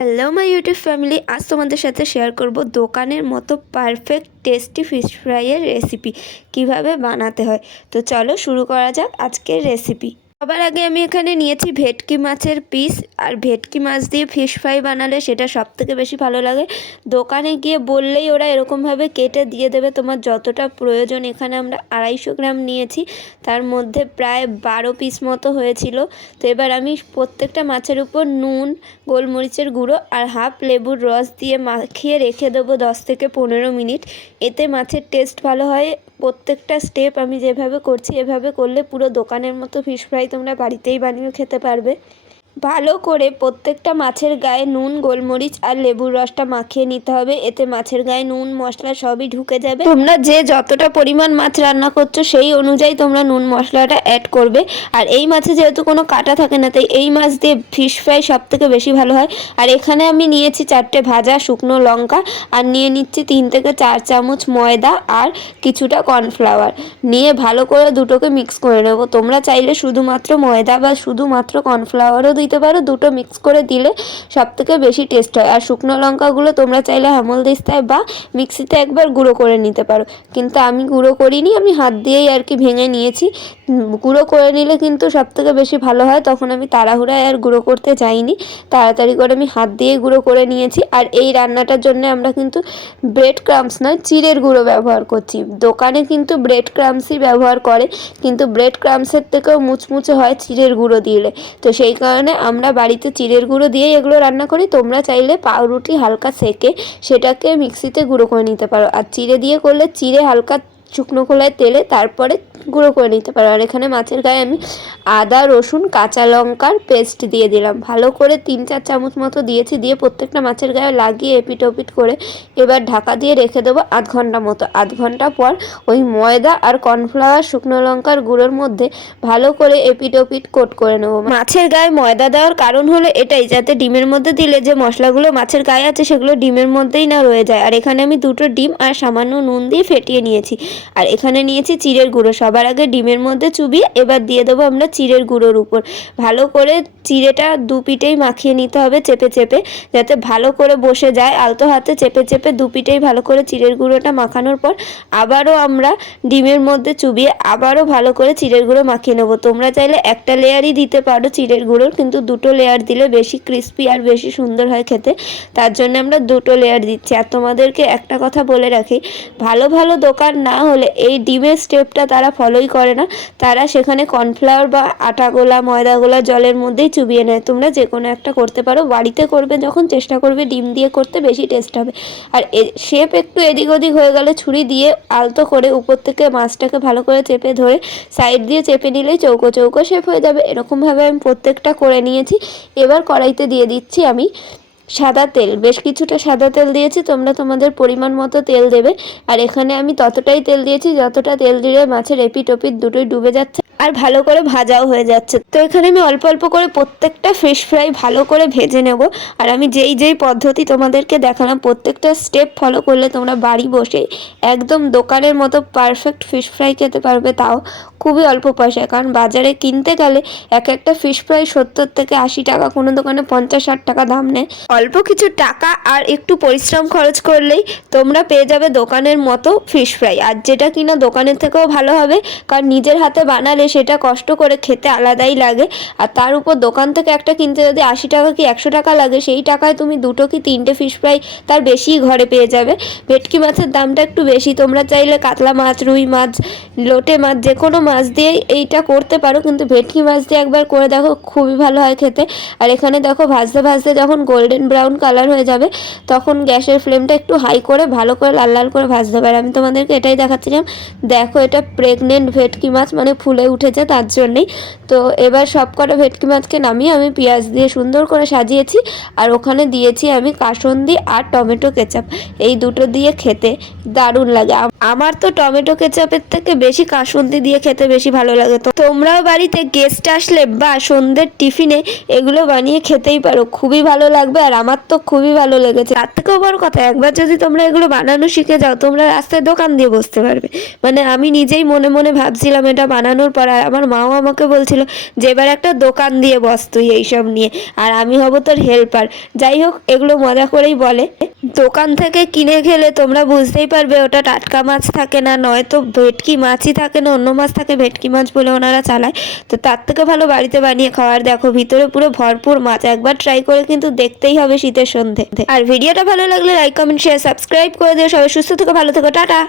Hello my YouTube family, আজ তোমাদের সাথে শেয়ার করব দোকানের মতো পারফেক্ট টেস্টি ফিশ ফ্রাইয়ের রেসিপি কিভাবে বানাতে হয়। তো চলো শুরু করা যাক আজকের রেসিপি। সবার আগে আমি এখানে নিয়েছি ভেটকি মাছের পিস। আর ভেটকি মাছ দিয়ে ফিশ ফ্রাই বানালে সেটা সবথেকে বেশি ভালো লাগে। দোকানে গিয়ে বললেই ওরা এরকমভাবে কেটে দিয়ে দেবে তোমার যতটা প্রয়োজন। এখানে আমরা 250 গ্রাম নিয়েছি, তার মধ্যে প্রায় 12 পিস মতো হয়েছিল। তো এবার আমি প্রত্যেকটা মাছের উপর নুন, গোলমরিচের গুঁড়ো আর হাফ লেবুর রস দিয়ে মাখিয়ে রেখে দেবো 10 থেকে 15 মিনিট। এতে মাছের টেস্ট ভালো হয়। প্রত্যেকটা স্টেপ আমি যেভাবে করছি এভাবে করলে পুরো দোকানের মতো ফিশ ফ্রাই তোমরা বাড়িতেই বানিয়ে খেতে পারবে। ভালো করে প্রত্যেকটা মাছের গায়ে নুন, গোলমরিচ আর লেবুর রসটা মাখিয়ে নিতে হবে। এতে মাছের গায়ে নুন, মশলা সবই ঢুকে যাবে। তোমরা যে যতটা পরিমাণ মাছ রান্না করছো সেই অনুযায়ী তোমরা নুন মশলাটা অ্যাড করবে। আর এই মাছে যেহেতু কোনো কাঁটা থাকে না, তাই এই মাছ দিয়ে ফিশ ফ্রাই সবথেকে বেশি ভালো হয়। আর এখানে আমি নিয়েছি 4টে ভাজা শুকনো লঙ্কা, আর নিয়ে নিচ্ছি 3 থেকে 4 চামচ ময়দা আর কিছুটা কর্নফ্লাওয়ার। নিয়ে ভালো করে দুটোকে মিক্স করে নেবো। তোমরা চাইলে শুধুমাত্র ময়দা বা শুধুমাত্র কর্নফ্লাওয়ারও দিতে পারো, দুটো মিক্স করে দিলে সবথেকে বেশি টেস্ট হয়। আর শুকনো লঙ্কাগুলো তোমরা চাইলে হেমলদিস্তায় বা মিক্সিতে একবার গুঁড়ো করে নিতে পারো, কিন্তু আমি গুঁড়ো করিনি, আমি হাত দিয়েই আর কি ভেঙে নিয়েছি। গুঁড়ো করে নিলে কিন্তু সবথেকে বেশি ভালো হয়। তখন আমি তাড়াহুড়ায় আর গুঁড়ো করতে যাইনি, তাড়াতাড়ি করে আমি হাত দিয়েই গুঁড়ো করে নিয়েছি। আর এই রান্নাটার জন্য আমরা কিন্তু ব্রেড ক্রাম্বস নয়, চিড়ের গুঁড়ো ব্যবহার করছি। দোকানে কিন্তু ব্রেড ক্রাম্বসই ব্যবহার করে, কিন্তু ব্রেড ক্রাম্বসের থেকেও মুচমুচে হয় চিড়ের গুঁড়ো দিলে। তো সেই কারণে আমরা বাড়িতে চিড়ের গুঁড়ো দিয়েই এগুলো রান্না করি। তোমরা চাইলে পাউরুটি হালকা সেকে সেটাকে মিক্সিতে গুঁড়ো করে নিতে পারো। আর চিড়ে দিয়ে করলে চিড়ে হালকা শুকনো খোলায় তেলে তারপরে গুঁড়ো করে নিতে পারো। আর এখানে মাছের গায়ে আমি আদা, রসুন, কাঁচা লঙ্কার পেস্ট দিয়ে দিলাম। ভালো করে 3-4 চামচ মতো দিয়েছি। দিয়ে প্রত্যেকটা মাছের গায়ে লাগিয়ে এপিট ওপিট করে এবার ঢাকা দিয়ে রেখে দেবো আধ ঘন্টা মতো। আধ ঘন্টা পর ওই ময়দা আর কর্নফ্লাওয়ার, শুকনো লঙ্কার গুঁড়োর মধ্যে ভালো করে এপিট ওপিট কোট করে নেবো। মাছের গায়ে ময়দা দেওয়ার কারণ হলো এটাই, যাতে ডিমের মধ্যে দিলে যে মশলাগুলো মাছের গায়ে আছে সেগুলো ডিমের মধ্যেই না রয়ে যায়। আর এখানে আমি 2টো ডিম আর সামান্য নুন দিয়ে ফেটিয়ে নিয়েছি। আর এখানে নিয়েছি চিড়ের গুঁড়ো। সবার আগে ডিমের মধ্যে চুবিয়ে এবার দিয়ে দেবো আমরা চিড়ের গুঁড়োর উপর। ভালো করে চিড়েটা দুপিটেই মাখিয়ে নিতে হবে চেপে চেপে, যাতে ভালো করে বসে যায়। আলতো হাতে চেপে চেপে দুপিটেই ভালো করে চিড়ের গুঁড়োটা মাখানোর পর আবারও আমরা ডিমের মধ্যে চুবিয়ে আবারও ভালো করে চিড়ের গুঁড়ো মাখিয়ে নেবো। তোমরা চাইলে একটা লেয়ারই দিতে পারো চিড়ের গুঁড়োর, কিন্তু 2টো লেয়ার দিলে বেশি ক্রিস্পি আর বেশি সুন্দর হয় খেতে। তার জন্য আমরা 2টো লেয়ার দিচ্ছি। আর তোমাদেরকে একটা কথা বলে রাখি, ভালো ভালো দোকান না হলে এই ডিমের স্টেপটা তারা ফলোই করে না। তারা সেখানে কর্নফ্লাওয়ার বা আটা গোলা, ময়দা গোলা জলের মধ্যেই চুবিয়ে নেয়। তোমরা যে কোনো একটা করতে পারো। বাড়িতে করবে যখন চেষ্টা করবে ডিম দিয়ে করতে, বেশি টেস্ট হবে। আর শেপ একটু এদিক ওদিক হয়ে গেলে ছুরি দিয়ে আলতো করে উপর থেকে মাছটাকে ভালো করে চেপে ধরে সাইড দিয়ে চেপে নিলেই চৌকো চৌকো শেপ হয়ে যাবে। এরকমভাবে আমি প্রত্যেকটা করে নিয়েছি। এবার কড়াইতে দিয়ে দিচ্ছি আমি সাদা তেল। বেশ কিছুটা সাদা তেল দিয়েছি, তোমরা তোমাদের পরিমাণ মতো তেল দেবে। আর এখানে আমি ততটাই তেল দিয়েছি যতটা তেল দিলে মাছের এপিট ওপিট দুটোই ডুবে যাচ্ছে আর ভালো করে ভাজাও হয়ে যাচ্ছে। তো এখানে আমি অল্প অল্প করে প্রত্যেকটা ফিশ ফ্রাই ভালো করে ভেজে নেব। আর আমি যেই পদ্ধতি তোমাদেরকে দেখালাম প্রত্যেকটা স্টেপ ফলো করলে তোমরা বাড়ি বসে একদম দোকানের মতো পারফেক্ট ফিশ ফ্রাই খেতে পারবে, তাও খুবই অল্প পয়সায়। কারণ বাজারে কিনতে গেলে একটা ফিশ ফ্রাই 70 থেকে 80 টাকা, কোনো দোকানে 50-60 টাকা দাম নেয়। অল্প কিছু টাকা আর একটু পরিশ্রম খরচ করলেই তোমরা পেয়ে যাবে দোকানের মতো ফিশ ফ্রাই। আর যেটা কিনা দোকানের থেকেও ভালো হবে, কারণ নিজের হাতে বানালে সেটা কষ্ট করে খেতে আলাদাই লাগে। আর তার উপর দোকান থেকে একটা কিনতে যদি 80 টাকা কি 100 টাকা লাগে, সেই টাকায় তুমি 2টো কি 3টে ফিশ ফ্রাই তার বেশি ঘরে পেয়ে যাবে। ভেটকি মাছের দামটা একটু বেশি। তোমরা চাইলে কাতলা মাছ, রুই মাছ, লোটে মাছ, যে কোনো মাছ দিয়ে এইটা করতে পারো, কিন্তু ভেটকি মাছ দিয়ে একবার করে দেখো, খুবই ভালো হয় খেতে। আর এখানে দেখো ভাজতে ভাজতে যখন গোল্ডেন ব্রাউন কালার হয়ে যাবে তখন গ্যাসের ফ্লেমটা একটু হাই করে ভালো করে লাল লাল করে ভাজতে হবে। আর আমি তোমাদেরকে এটাই দেখাচ্ছিলাম, দেখো এটা প্রেগনেন্ট ভেটকি মাছ, মানে ফুলে উঠেছে তার জন্যেই। তো এবার সব কটা ভেটকি মাছকে নামিয়ে আমি পেঁয়াজ দিয়ে সুন্দর করে সাজিয়েছি। আর ওখানে দিয়েছি আমি কাসুন্দি আর টমেটো কেচাপ। এই দুটো দিয়ে খেতে দারুণ লাগে। আমার তো টমেটো কেচাপের থেকে বেশি কাসুন্দি দিয়ে খেতে বেশি ভালো লাগে। তো তোমরাও বাড়িতে গেস্ট আসলে বা সন্ধ্যের টিফিনে এগুলো বানিয়ে খেতেই পারো, খুবই ভালো লাগবে। আর আমার তো খুবই ভালো লেগেছে। তার থেকেও বড় কথা, একবার যদি তোমরা এগুলো বানানো শিখে যাও, তোমরা রাস্তায় দোকান দিয়ে বসতে পারবে। মানে আমি নিজেই মনে মনে ভাবছিলাম এটা বানানোর পর, আর আমার মাও আমাকে বলছিল যে এবার একটা দোকান দিয়ে বস তুই এইসব নিয়ে, আর আমি হব তোর হেল্পার। যাই হোক, এগুলো মজা করেই বলে। দোকান থেকে কিনে খেলে তোমরা বুঝতেই পারবে ওটা টাটকা মাছ থাকে না, নয়তো ভেটকি মাছই থাকে না, অন্য মাছ থাকে, ভেটকি মাছ বলে ওনারা চালায়। তো তার থেকে ভালো বাড়িতে বানিয়ে খাওয়ার। দেখো ভিতরে পুরো ভরপুর মাছ, একবার ট্রাই করে কিন্তু দেখতেই হবে শীতের সন্ধে। আর ভিডিওটা ভালো লাগলে লাইক কমেন্ট শেয়ার সাবস্ক্রাইব করে দিও। সবাই সুস্থ থেকো, ভালো থেকো, টাটা।